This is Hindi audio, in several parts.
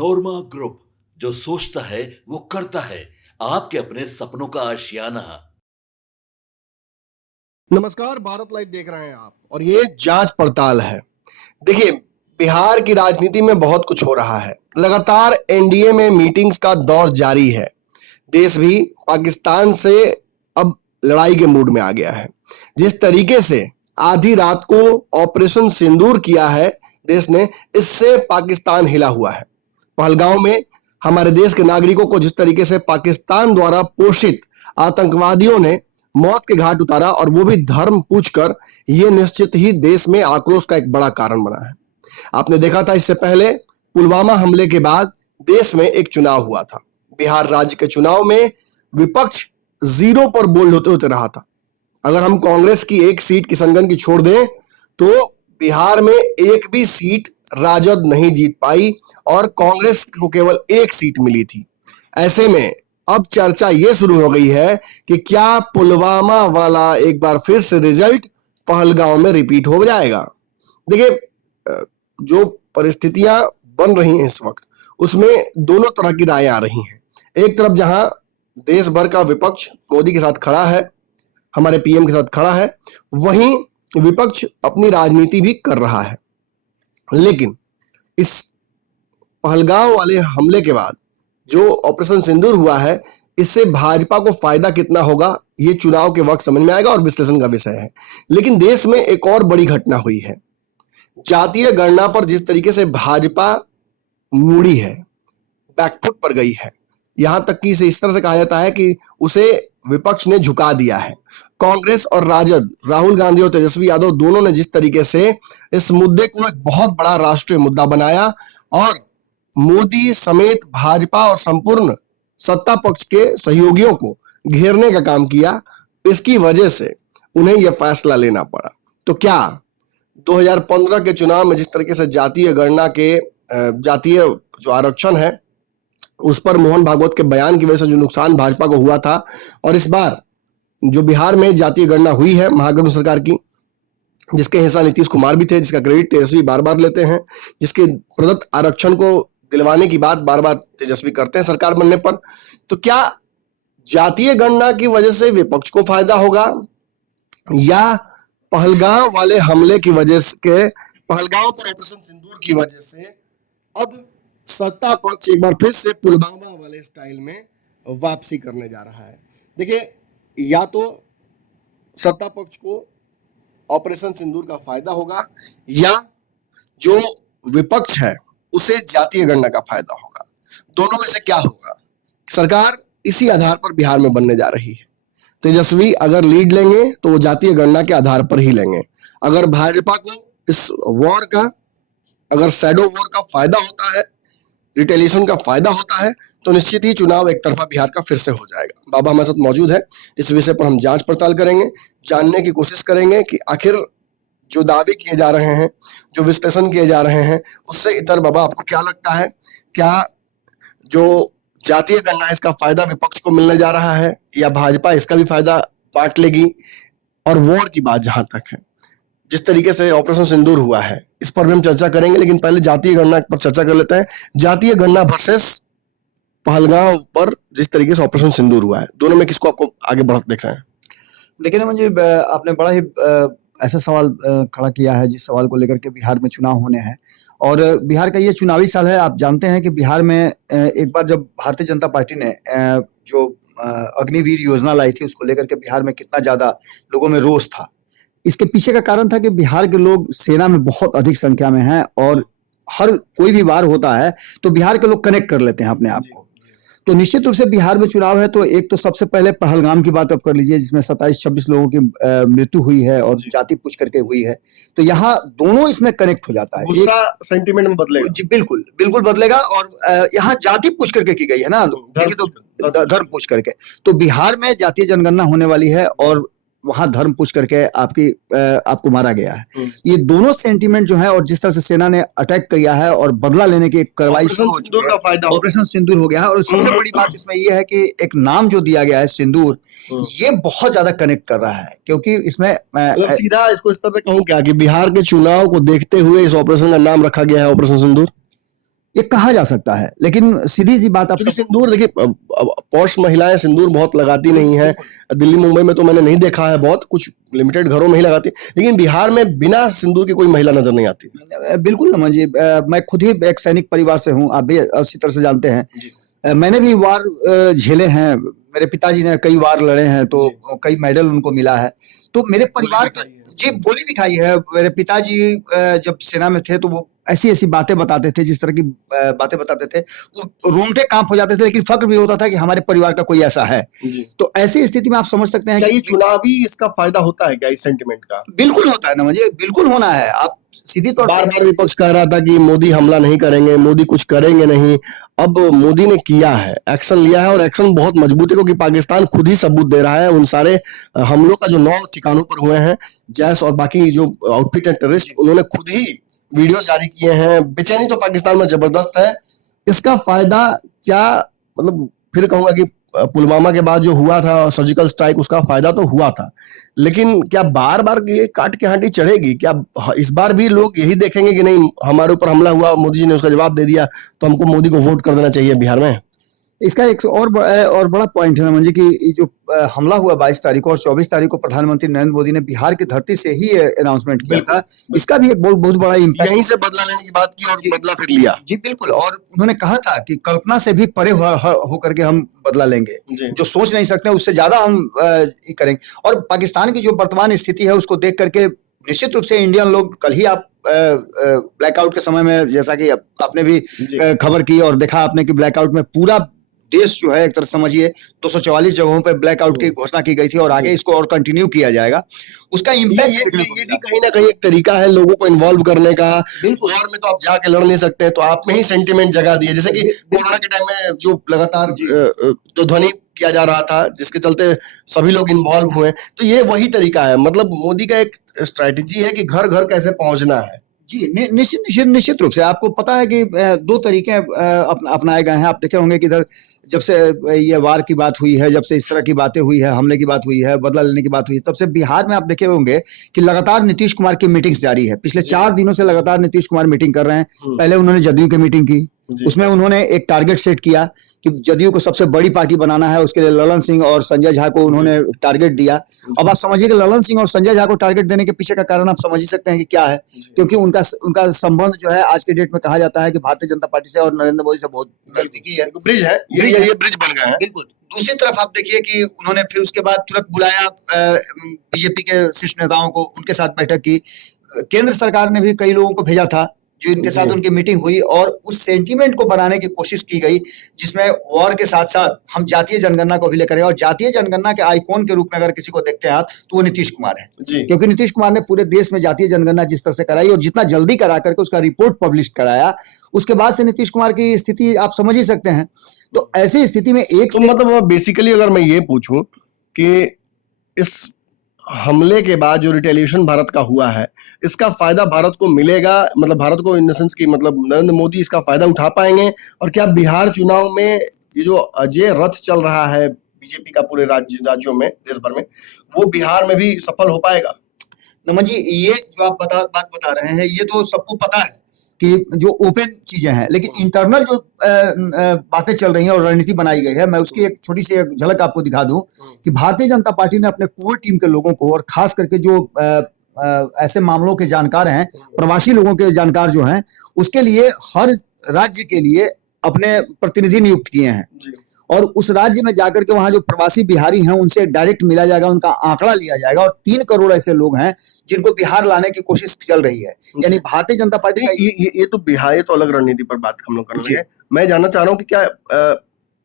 मनोरमा ग्रुप, जो सोचता है वो करता है। आपके अपने सपनों का आशियाना। नमस्कार, भारत लाइव देख रहे हैं आप और ये जांच पड़ताल है। देखिए, बिहार की राजनीति में बहुत कुछ हो रहा है। लगातार एनडीए में मीटिंग्स का दौर जारी है। देश भी पाकिस्तान से अब लड़ाई के मूड में आ गया है। जिस तरीके से आधी रात को ऑपरेशन सिंदूर किया है देश ने, इससे पाकिस्तान हिला हुआ है। पहलगांव में हमारे देश के नागरिकों को जिस तरीके से पाकिस्तान द्वारा पोषित आतंकवादियों ने मौत के घाट उतारा, और वो भी धर्म पूछकर, ये निश्चित ही देश में आक्रोश का एक बड़ा कारण बना है। आपने देखा था इससे पहले पुलवामा हमले के बाद देश में एक चुनाव हुआ था। बिहार राज्य के चुनाव में विपक्ष जीरो पर बोल्ड होते होते रहा था। अगर हम कांग्रेस की एक सीट किशनगंज की छोड़ दें तो बिहार में एक भी सीट राजद नहीं जीत पाई और कांग्रेस को केवल एक सीट मिली थी। ऐसे में अब चर्चा ये शुरू हो गई है कि क्या पुलवामा वाला एक बार फिर से रिजल्ट पहलगांव में रिपीट हो जाएगा। देखिए, जो परिस्थितियां बन रही हैं इस वक्त, उसमें दोनों तरह की राय आ रही हैं। एक तरफ जहां देश भर का विपक्ष मोदी के साथ खड़ा है, हमारे पीएम के साथ खड़ा है, वहीं विपक्ष अपनी राजनीति भी कर रहा है। लेकिन इस पहलगांव वाले हमले के बाद जो ऑपरेशन सिंदूर हुआ है, इससे भाजपा को फायदा कितना होगा, ये चुनाव के वक्त समझ में आएगा और विश्लेषण का विषय है। लेकिन देश में एक और बड़ी घटना हुई है। जातीय गणना पर जिस तरीके से भाजपा मुड़ी है, बैकफुट पर गई है, यहां तक कि इसे इस तरह से कहा जाता है कि उसे विपक्ष ने झुका दिया है। कांग्रेस और राजद, राहुल गांधी और तेजस्वी यादव दोनों ने जिस तरीके से इस मुद्दे को एक बहुत बड़ा राष्ट्रीय मुद्दा बनाया और मोदी समेत भाजपा और संपूर्ण सत्ता पक्ष के सहयोगियों को घेरने का काम किया, इसकी वजह से उन्हें यह फैसला लेना पड़ा। तो क्या 2015 के चुनाव में जिस तरीके से जातीय गणना के जातीय जो आरक्षण है उस पर मोहन भागवत के बयान की वजह से जो नुकसान भाजपा को हुआ था, और इस बार जो बिहार में जातीय गणना हुई है महागठबंधन सरकार की, जिसके हिस्सा नीतीश कुमार भी थे, जिसका क्रेडिट तेजस्वी बार बार लेते हैं, जिसके प्रदत्त आरक्षण को दिलवाने की बात बार बार तेजस्वी करते हैं सरकार बनने पर, तो क्या जातीय गणना की वजह से विपक्ष को फायदा होगा या पहलगांव वाले हमले की वजह से, पहलगांव पर ऑपरेशन सिंदूर की वजह से अब सत्ता पक्ष एक बार फिर से पुलवामा वाले स्टाइल में वापसी करने जा रहा है। देखिए, या तो सत्ता पक्ष को ऑपरेशन सिंदूर का फायदा होगा या जो विपक्ष है उसे जातीय गणना का फायदा होगा। दोनों में से क्या होगा, सरकार इसी आधार पर बिहार में बनने जा रही है। तेजस्वी अगर लीड लेंगे तो वो जातीय गणना के आधार पर ही लेंगे। अगर भाजपा को इस वॉर का, अगर शैडो वॉर का फायदा होता है, रिटेलिएशन का फायदा होता है, तो निश्चित ही चुनाव एक तरफा बिहार का फिर से हो जाएगा। बाबा हमारे साथ मौजूद है, इस विषय पर हम जांच पड़ताल करेंगे, जानने की कोशिश करेंगे कि आखिर जो दावे किए जा रहे हैं, जो विश्लेषण किए जा रहे हैं, उससे इतर बाबा आपको क्या लगता है, क्या जो जातीय गणना है इसका फायदा विपक्ष को मिलने जा रहा है या भाजपा इसका भी फायदा बांट लेगी। और वॉर की बात जहां तक है, जिस तरीके से ऑपरेशन सिंदूर हुआ है, इस पर भी हम चर्चा करेंगे, लेकिन पहले जातीय गणना पर चर्चा कर लेते हैं। जातीय गणना वर्सेस पहलगांव पर जिस तरीके से ऑपरेशन सिंदूर हुआ है, दोनों में किसको आपको आगे बढ़त देख रहे हैं? लेकिन मुझे आपने बड़ा ही ऐसा सवाल खड़ा किया है जिस सवाल को लेकर के बिहार में चुनाव होने हैं, और बिहार का ये चुनावी साल है। आप जानते हैं कि बिहार में एक बार जब भारतीय जनता पार्टी ने जो अग्निवीर योजना लाई थी, उसको लेकर के बिहार में कितना ज्यादा लोगों में रोष था। इसके पीछे का कारण था कि बिहार के लोग सेना में बहुत अधिक संख्या में हैं और हर कोई भी वार होता है तो बिहार के लोग कनेक्ट कर लेते हैं अपने आप को। तो निश्चित रूप से बिहार में चुनाव है तो एक तो सबसे पहले पहलगाम की बात आप कर लीजिए, जिसमें 27-26 लोगों की मृत्यु हुई है और जाति पूछ करके हुई है। तो यहाँ दोनों इसमें कनेक्ट हो जाता है, एक सेंटीमेंट में बदलेगा जी, बिल्कुल बिल्कुल बदलेगा। और यहाँ जाति पूछ करके की गई है ना, देखिए तो धर्म पूछ करके, तो बिहार में जातीय जनगणना होने वाली है और वहां धर्म पूछ करके आपको मारा गया है। ये दोनों सेंटीमेंट जो है, और जिस तरह से सेना ने अटैक किया है और बदला लेने की कार्रवाई ऑपरेशन सिंदूर हो गया है। और सबसे बड़ी बात इसमें यह है कि एक नाम जो दिया गया है सिंदूर, ये बहुत ज्यादा कनेक्ट कर रहा है, क्योंकि इसमें सीधा इसको इस तरह से कहूं क्या कि बिहार के चुनाव को देखते हुए इस ऑपरेशन का नाम रखा गया है ऑपरेशन सिंदूर। ये कहा जा सकता है, लेकिन सीधी सी बात आप क्योंकि सिंदूर देखिए, पौष महिलाएं सिंदूर बहुत लगाती नहीं है। दिल्ली मुंबई में तो मैंने नहीं देखा है, बहुत कुछ लिमिटेड घरों में ही लगाती, लेकिन बिहार में बिना सिंदूर की कोई महिला नजर नहीं आती। बिल्कुल नमन जी, मैं खुद ही एक सैनिक परिवार से हूँ, आप भी अच्छी तरह से जानते हैं। मैंने भी वार झेले हैं, मेरे पिताजी ने कई वार लड़े हैं, तो कई मेडल उनको मिला है। तो मेरे परिवार के जी गोली भी खाई है। मेरे पिताजी जब सेना में थे तो वो ऐसी ऐसी बातें बताते थे, जिस तरह की बातें बताते थे, वो रोंगटे कांप हो जाते थे, लेकिन फक्र भी होता था कि हमारे परिवार का कोई ऐसा है। तो ऐसी स्थिति में आप समझ सकते हैं क्या कि ये चुनावी इसका फायदा होता है क्या, इस सेंटिमेंट का? बिल्कुल होता है ना मुझे, बिल्कुल होना है। आप सीधी तौर बार बार विपक्ष कह रहा था कि मोदी हमला नहीं करेंगे, मोदी कुछ करेंगे नहीं। अब मोदी ने किया है, एक्शन लिया है, और एक्शन बहुत मजबूत है, क्योंकि पाकिस्तान खुद ही सबूत दे रहा है। उन सारे हमलों का जो 9 ठिकानों पर हुए हैं, जैश और बाकी जो आउटफिट एंड टेररिस्ट, उन्होंने खुद ही वीडियो जारी किए हैं। बेचैनी तो पाकिस्तान में जबरदस्त है। इसका फायदा क्या, मतलब फिर कहूंगा कि पुलवामा के बाद जो हुआ था सर्जिकल स्ट्राइक, उसका फायदा तो हुआ था, लेकिन क्या बार बार ये काट के हांडी चढ़ेगी? क्या इस बार भी लोग यही देखेंगे कि नहीं, हमारे ऊपर हमला हुआ, मोदी जी ने उसका जवाब दे दिया, तो हमको मोदी को वोट कर देना चाहिए बिहार में? इसका एक और बड़ा पॉइंट है ना जी, कि ये जो हमला हुआ 22 तारीख को और 24 तारीख को प्रधानमंत्री नरेंद्र मोदी ने बिहार की धरती से ही अनाउंसमेंट किया था। इसका भी एक बहुत बड़ा इम्पैक्ट, यहीं से बदला लेने की बात की और बदला फिर लिया। जी बिल्कुल। और उन्होंने कहा था कि कल्पना से भी परे होकर के हम बदला लेंगे, जो सोच नहीं सकते उससे ज्यादा हम करेंगे। और पाकिस्तान की जो वर्तमान स्थिति है उसको देख करके निश्चित रूप से इंडियन लोग, कल ही आप ब्लैकआउट के समय में, जैसा कि आपने भी खबर की और देखा आपने, कि ब्लैकआउट में पूरा देश जो है, एक तरह समझिए 244 जगहों पे ब्लैकआउट की घोषणा की गई थी, और आगे इसको और कंटिन्यू किया जाएगा। उसका इम्पैक्ट ये भी कहीं ना कहीं एक तरीका है लोगों को इन्वॉल्व करने का। वॉर में तो आप जाके लड़ नहीं सकते, तो आप में ही सेंटिमेंट जगा दिए। जैसे कि कोरोना के टाइम में जो लगातार जो ध्वनि किया जा रहा था, जिसके चलते सभी लोग इन्वॉल्व हुए, तो ये वही तरीका है। मतलब मोदी का एक स्ट्रैटेजी है कि घर घर कैसे पहुंचना है। जी निश्चित रूप से आपको पता है कि 2 तरीके अपनाए गए हैं। आप देखे होंगे कि इधर जब से ये वार की बात हुई है, जब से इस तरह की बातें हुई है, हमले की बात हुई है, बदला लेने की बात हुई है, तब से बिहार में आप देखे होंगे कि लगातार नीतीश कुमार की मीटिंग्स जारी है। पिछले 4 दिनों से लगातार नीतीश कुमार मीटिंग कर रहे हैं। पहले उन्होंने जदयू की मीटिंग की, उसमें उन्होंने एक टारगेट सेट किया कि जदयू को सबसे बड़ी पार्टी बनाना है। उसके लिए ललन सिंह और संजय झा को उन्होंने टारगेट दिया। अब आप समझिए कि ललन सिंह और संजय झा को टारगेट देने के पीछे का कारण आप समझ ही सकते हैं कि क्या है, क्योंकि उनका संबंध जो है आज के डेट में कहा जाता है कि भारतीय जनता पार्टी से और नरेंद्र मोदी से बहुत नजदीकी है। ब्रिज है, ये ब्रिज बन गया है। बिल्कुल। दूसरी तरफ आप देखिए कि उन्होंने फिर उसके बाद तुरंत बुलाया बीजेपी के शीर्ष नेताओं को, उनके साथ बैठक की। केंद्र सरकार ने भी कई लोगों को भेजा था, जो इनके साथ उनकी मीटिंग हुई, और उस सेंटीमेंट को बनाने की कोशिश की गई, जिसमें वॉर के साथ साथ हम जातीय जनगणना को भी लेकर आए। और जातीय जनगणना के आइकॉन के रूप में अगर किसी को देखते हैं आप, तो वो नीतीश कुमार है, क्योंकि नीतीश कुमार ने पूरे देश में जातीय जनगणना जिस तरह से कराई और जितना जल्दी करा करके उसका रिपोर्ट पब्लिश कराया, उसके बाद से नीतीश कुमार की स्थिति आप समझ ही सकते हैं। तो ऐसी स्थिति में एक तो मतलब बेसिकली अगर मैं ये पूछूं कि इस हमले के बाद जो रिटेलिएशन भारत का हुआ है, इसका फायदा भारत को मिलेगा? मतलब भारत को इन द सेंस की, मतलब नरेंद्र मोदी इसका फायदा उठा पाएंगे? और क्या बिहार चुनाव में ये जो अजय रथ चल रहा है बीजेपी का पूरे राज्यों में, देश भर में, वो बिहार में भी सफल हो पाएगा? नमन जी, ये जो आप बात बता रहे हैं, ये तो सबको पता है कि जो ओपन चीजें हैं, लेकिन इंटरनल जो बातें चल रही हैं और रणनीति बनाई गई है, मैं उसकी एक छोटी सी झलक आपको दिखा दूं कि भारतीय जनता पार्टी ने अपने कोर टीम के लोगों को, और खास करके जो ऐसे मामलों के जानकार हैं, प्रवासी लोगों के जानकार जो हैं, उसके लिए हर राज्य के लिए अपने प्रतिनिधि नियुक्त किए हैं। और उस राज्य में जाकर के वहां जो प्रवासी बिहारी हैं उनसे डायरेक्ट मिला जाएगा, उनका आंकड़ा लिया जाएगा, और 3 करोड़ ऐसे लोग हैं जिनको बिहार लाने की कोशिश चल रही है। यानी भारतीय जनता पार्टी का ये तो बिहार, ये तो अलग रणनीति पर बात हम लोग कर रहे हैं। मैं जानना चाह रहा हूँ कि क्या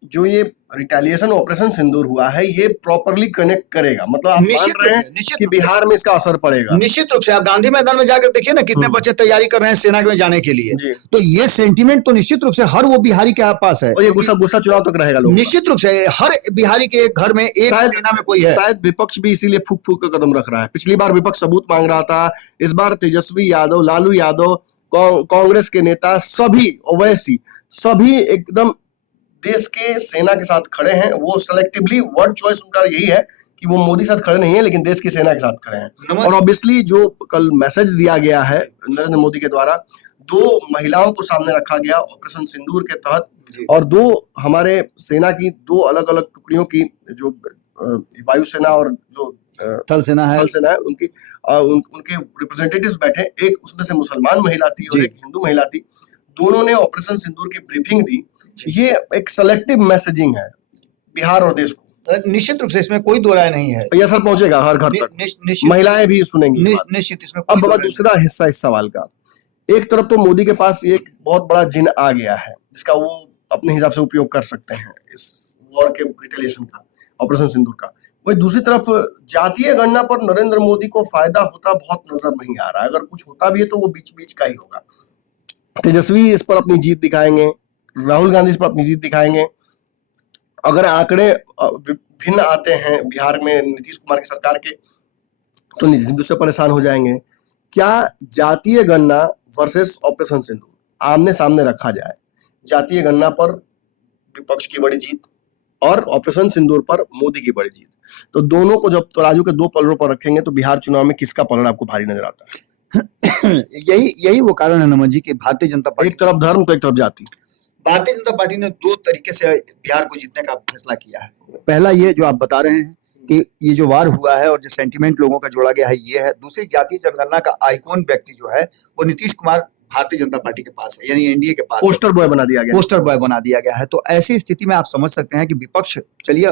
जो ये रिटेलिएशन ऑपरेशन सिंदूर हुआ है, ये प्रॉपरली कनेक्ट करेगा? मतलब आप मान रहे हैं कि बिहार में इसका असर पड़ेगा? निश्चित रूप से। आप गांधी मैदान में जाकर देखिए ना, कितने बच्चे तैयारी कर रहे हैं सेना में जाने के लिए। तो ये सेंटीमेंट तो निश्चित रूप से हर वो बिहारी के पास है, और ये गुस्सा चुनाव तक रहेगा लोग। निश्चित रूप से हर बिहारी के घर में एक सेना में कोई है। शायद विपक्ष भी इसीलिए फूक फूक का कदम रख रहा है। पिछली बार विपक्ष सबूत मांग रहा था, इस बार तेजस्वी यादव, लालू यादव, कांग्रेस के नेता, सभी ओवैसी, सभी एकदम देश के सेना के साथ खड़े हैं। वो सेलेक्टिवली वर्ड चॉइस उनका यही है कि वो मोदी साथ खड़े नहीं है, लेकिन देश की सेना के साथ खड़े हैं। और ऑब्वियसली जो कल मैसेज दिया गया है नरेंद्र मोदी के द्वारा, 2 महिलाओं को सामने रखा गया ऑपरेशन सिंदूर के तहत, जी। और 2 हमारे सेना की 2 अलग-अलग टुकड़ियों की, जो वायुसेना और जो थल सेना है। थल सेना है, उनके रिप्रेजेंटेटिव्स बैठे। एक उसमें से मुसलमान महिला थी और जी। एक हिंदू महिला थी। दोनों ने ऑपरेशन सिंदूर की ब्रीफिंग दी। जी। ये एक सेलेक्टिव मैसेजिंग है बिहार और देश को। निश्चित रूप से इसमें कोई दो राय नहीं है। ये असर पहुंचेगा हर घर तक, महिलाएं भी सुनेंगी ये बात। निश्चित इसमें कोई अब दो बाबा राय नहीं। दूसरा हिस्सा इस सवाल का, एक तरफ तो मोदी के पास एक बहुत बड़ा जिन आ गया है जिसका वो अपने हिसाब से उपयोग कर सकते हैं इस वॉर के रिटेलिएशन का, ऑपरेशन सिंदूर का। वही दूसरी तरफ जातीय गणना पर नरेंद्र मोदी को फायदा होता बहुत नजर नहीं आ रहा है। अगर कुछ होता भी है तो वो बीच बीच का ही होगा। तेजस्वी इस पर अपनी जीत दिखाएंगे, राहुल गांधी इस पर अपनी जीत दिखाएंगे। अगर आंकड़े भिन्न आते हैं बिहार में नीतीश कुमार की सरकार के, तो नीतीश भी उससे परेशान हो जाएंगे। क्या जातीय गणना वर्सेस ऑपरेशन सिंदूर आमने सामने रखा जाए, जातीय गणना पर विपक्ष की बड़ी जीत और ऑपरेशन सिंदूर पर मोदी की बड़ी जीत, तो दोनों को जब तराजू के 2 पलड़ों पर रखेंगे तो बिहार चुनाव में किसका पलड़ा आपको भारी नजर आता है? यही वो कारण है नमन जी कि भारतीय जनता पार्टी, एक तरफ धर्म तो एक तरफ जाति। भारतीय जनता पार्टी ने 2 तरीके से बिहार को जीतने का फैसला किया है। पहला ये जो आप बता रहे हैं कि ये जो वार हुआ है और जो सेंटिमेंट लोगों का जोड़ा गया है ये है। दूसरी, जातीय जनगणना का आइकॉन व्यक्ति जो है वो नीतीश कुमार भारतीय जनता पार्टी के पास है, यानी एनडीए के पास है। पोस्टर बॉय बना दिया गया। पोस्टर बॉय बना दिया गया है। तो ऐसी स्थिति में आप समझ सकते हैं कि विपक्ष, चलिए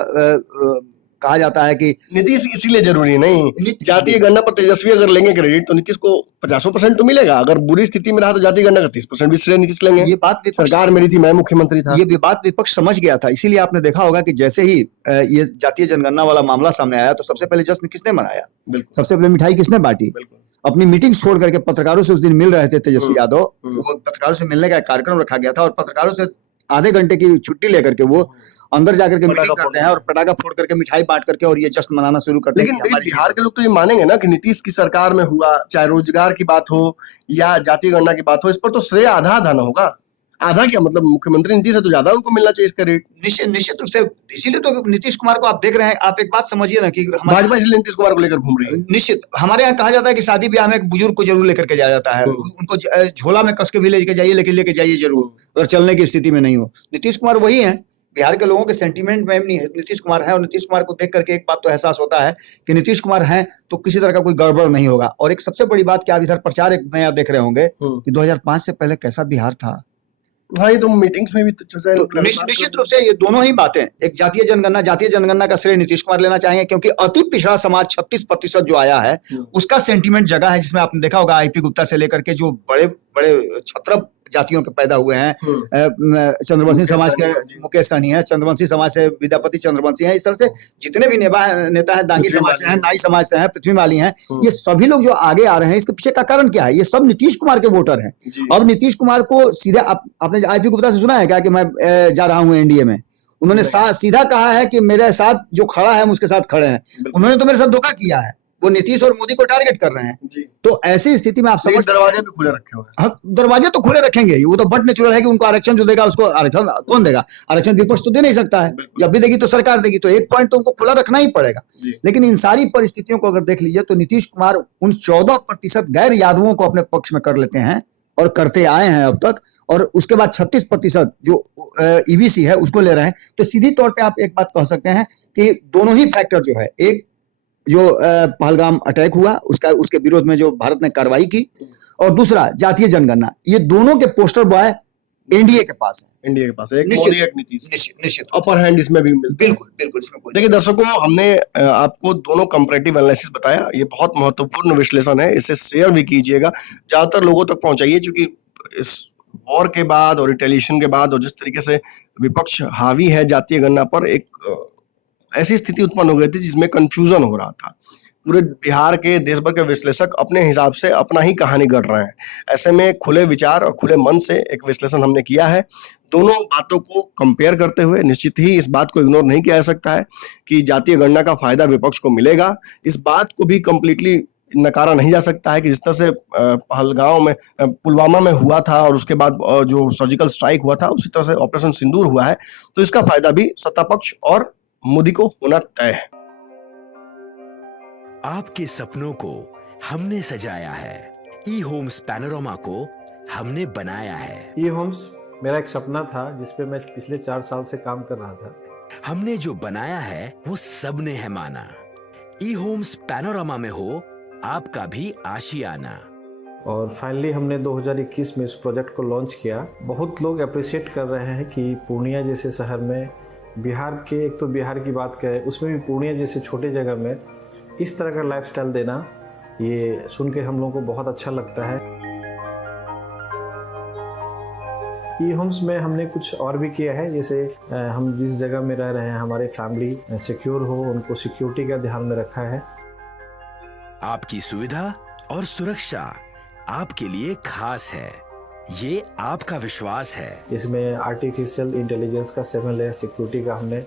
कहा जाता है कि नीतीश इसीलिए जरूरी नहीं, जातीय गणना पर तेजस्वी अगर लेंगे क्रेडिट तो नीतीश को 50% तो मिलेगा। अगर बुरी स्थिति में रहा तो जातीय गणना का 30% भी श्रेय नीतीश लेंगे। ये बात सरकार मेरी थी, मैं मुख्यमंत्री था। ये बात विपक्ष समझ गया था। इसीलिए आपने देखा होगा कि जैसे ही ये जातीय जनगणना वाला मामला सामने आया तो सबसे पहले जश्न किसने मनाया, सबसे पहले मिठाई किसने बांटी? अपनी मीटिंग छोड़ करके पत्रकारों से उस दिन मिल रहे थे तेजस्वी यादव। वो पत्रकारों से मिलने का एक कार्यक्रम रखा गया था और पत्रकारों से आधे घंटे की छुट्टी लेकर के वो अंदर जाकर के मीटिंग करते हैं और पटाखा फोड़ करके मिठाई बांट करके और ये जश्न मनाना शुरू करते हैं। लेकिन बिहार के लोग तो ये मानेंगे ना कि नीतीश की सरकार में हुआ, चाहे रोजगार की बात हो या जातीय गणना की बात हो, इस पर तो श्रेय आधा आधा ना होगा। आधा क्या मतलब, मुख्यमंत्री नीतीश है तो ज्यादा उनको मिलना चाहिए इसका रेट। निश्चित रूप से इसीलिए तो नीतीश कुमार को आप देख रहे हैं। आप एक बात समझिए ना कि भाजपा इसलिए नीतीश कुमार को लेकर घूम रही है। निश्चित, हमारे यहाँ कहा जाता है कि शादी ब्याह में एक बुजुर्ग को जरूर लेकर के जाया जाता है, उनको झोला में कस के भी लेके जाइए, लेकिन लेके जाइए जरूर, अगर चलने की स्थिति में नहीं हो। नीतीश कुमार वही है, बिहार के लोगों के सेंटीमेंट में नहीं है, नीतीश कुमार है। और नीतीश कुमार को देख करके एक बात तो एहसास होता है कि नीतीश कुमार हैं तो किसी तरह का कोई गड़बड़ नहीं होगा। और एक सबसे बड़ी बात कि आप इधर प्रचार एक नया देख रहे होंगे कि 2005 से पहले कैसा बिहार था। हाँ, ये तो मीटिंग्स में भी तो चर्चा है। निश्चित रूप से ये दोनों ही बातें, एक जातीय जनगणना का श्रेय नीतीश कुमार लेना चाहेंगे क्योंकि अति पिछड़ा समाज 36% जो आया है उसका सेंटीमेंट जगह है, जिसमें आपने देखा होगा आईपी गुप्ता से लेकर के जो बड़े बड़े छत्रप जातियों के पैदा हुए हैं, चंद्रवंशी समाज के मुकेश सहनी है, चंद्रवंशी समाज से विद्यापति चंद्रवंशी हैं, इस तरह से जितने भी नेता हैं, दांगी समाज से हैं, नाई समाज से हैं, पृथ्वी माली हैं, ये सभी लोग जो आगे आ रहे हैं इसके पीछे का कारण क्या है? ये सब नीतीश कुमार के वोटर हैं। अब नीतीश कुमार को सीधे आपने आईपी गुप्ता से सुना है क्या कि मैं जा रहा हूं एनडीए में? उन्होंने सीधा कहा है कि मेरे साथ जो खड़ा है हम उसके साथ खड़े हैं। उन्होंने तो मेरे साथ धोखा किया है, वो नीतीश और मोदी को टारगेट कर रहे हैं। तो ऐसी स्थिति में आप समझ, दरवाजे भी खुले रखे हुए हैं। हाँ, दरवाजे तो खुले रखेंगे, वो तो बट नेचुरल है कि उनको आरक्षण जो देगा उसको आरक्षण कौन देगा? आरक्षण विपक्ष तो दे नहीं सकता है, जब भी देगी तो सरकार देगी, तो एक पॉइंट तो उनको खुला रखना ही पड़ेगा। लेकिन इन सारी परिस्थितियों को अगर देख लीजिए तो नीतीश कुमार उन 14% गैर यादवों को अपने पक्ष में कर लेते हैं और करते आए हैं अब तक, और उसके बाद 36% जो ईबीसी है उसको ले रहे हैं। तो सीधी तौर पे आप एक बात कह सकते हैं कि दोनों ही फैक्टर जो है, एक जो पहलगाम अटैक हुआ उसके विरोध में जो भारत ने कार्रवाई की, और दूसरा जातीय जनगणना, ये दोनों के पोस्टर बॉय एनडीए के पास है। एनडीए के पास है, एक मोदी एक नीतीश, निश्चित अपर हैंड इसमें भी मिलता है। बिल्कुल इसमें कोई। देखिए दर्शकों, हमने आपको दोनों कंपैरेटिव एनालिसिस बताया। ये बहुत महत्वपूर्ण विश्लेषण है, इसे शेयर भी कीजिएगा, ज्यादातर लोगों तक पहुंचाइए, क्योंकि इस वॉर के बाद और रिटेलिएशन के बाद और जिस तरीके से विपक्ष हावी है जातीय गणना पर, एक ऐसी स्थिति उत्पन्न हो गई थी जिसमें कंफ्यूजन हो रहा था। पूरे बिहार के, देश भर के विश्लेषक अपने हिसाब से अपना ही कहानी गढ़ रहे हैं। ऐसे में खुले विचार और खुले मन से एक विश्लेषण हमने किया है। दोनों बातों को कंपेयर करते हुए निश्चित ही इस बात को इग्नोर नहीं किया जा सकता है कि जातीय गणना का फायदा विपक्ष को मिलेगा। इस बात को भी कंप्लीटली नकारा नहीं जा सकता है कि जिस तरह से पहलगांव में, पुलवामा में हुआ था और उसके बाद जो सर्जिकल स्ट्राइक हुआ था, उसी तरह से ऑपरेशन सिंदूर हुआ है, तो इसका फायदा भी सत्ता पक्ष और मोदी को होना तय है। आपके सपनों को हमने सजाया है। ई होम्स पैनोरामा को हमने बनाया है। ई होम्स मेरा एक सपना था जिस पे मैं पिछले 4 साल से काम कर रहा था। हमने जो बनाया है वो सबने है माना। ई होम्स पैनोरामा में हो आपका भी आशियाना। और फाइनली हमने 2021 में इस प्रोजेक्ट को लॉन्च किया। बहुत लोग अप्रिशिएट कर रहे हैं कि पूर्णिया जैसे शहर में, बिहार के, एक तो बिहार की बात करें उसमें भी पूर्णिया जैसे छोटे जगह में इस तरह का लाइफस्टाइल देना, ये सुन के हम लोगों को बहुत अच्छा लगता है। ई होम्स में हमने कुछ और भी किया है, जैसे हम जिस जगह में रह रहे हैं हमारे फैमिली सिक्योर हो, उनको सिक्योरिटी का ध्यान में रखा है। आपकी सुविधा और सुरक्षा आपके लिए खास है, ये आपका विश्वास है। इसमें आर्टिफिशियल इंटेलिजेंस का 7 लेयर सिक्योरिटी का हमने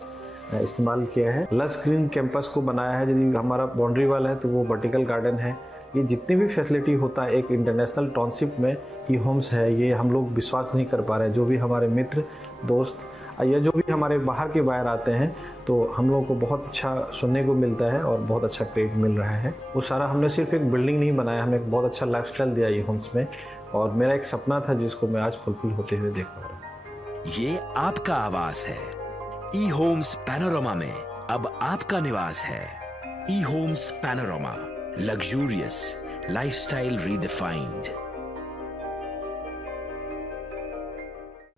इस्तेमाल किया है। लस ग्रीन कैंपस को बनाया है। यदि हमारा बाउंड्री वाल है तो वो वर्टिकल गार्डन है। ये जितनी भी फैसिलिटी होता है एक इंटरनेशनल टाउनशिप में, ई होम्स है, ये हम लोग विश्वास नहीं कर पा रहे हैं। जो भी हमारे मित्र दोस्त या जो भी हमारे बाहर के बाहर आते हैं तो हम लोगों को बहुत अच्छा सुनने को मिलता है और बहुत अच्छा क्रेडिट मिल रहा है। वो सारा हमने सिर्फ एक बिल्डिंग नहीं बनाया, हमें एक बहुत अच्छा लाइफस्टाइल दिया ई होम्स में, और मेरा एक सपना था जिसको मैं आज फुलफिल होते हुए देख पा रहा हूँ। ये आपका आवास है। ई होम्स पैनोरामा में अब आपका निवास है। E homes Panorama, luxurious lifestyle redefined.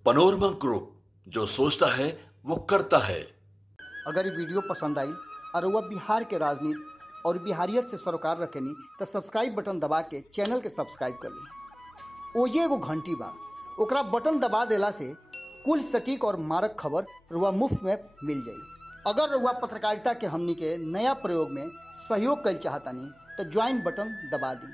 Panorama group, जो सोचता है वो करता है। अगर ये वीडियो पसंद आई और वह बिहार के राजनीति और बिहारियत से सरोकार रखेनी तो सब्सक्राइब बटन दबा के चैनल के सब्सक्राइब कर ली। ओजे एगो घंटी बा, ओकरा बटन दबा देला से कुल सटीक और मारक खबर रुआ मुफ्त में मिल जाई। अगर रुआ पत्रकारिता के हमनी के नया प्रयोग में सहयोग कर चाहतानी तो ज्वाइन बटन दबा दी।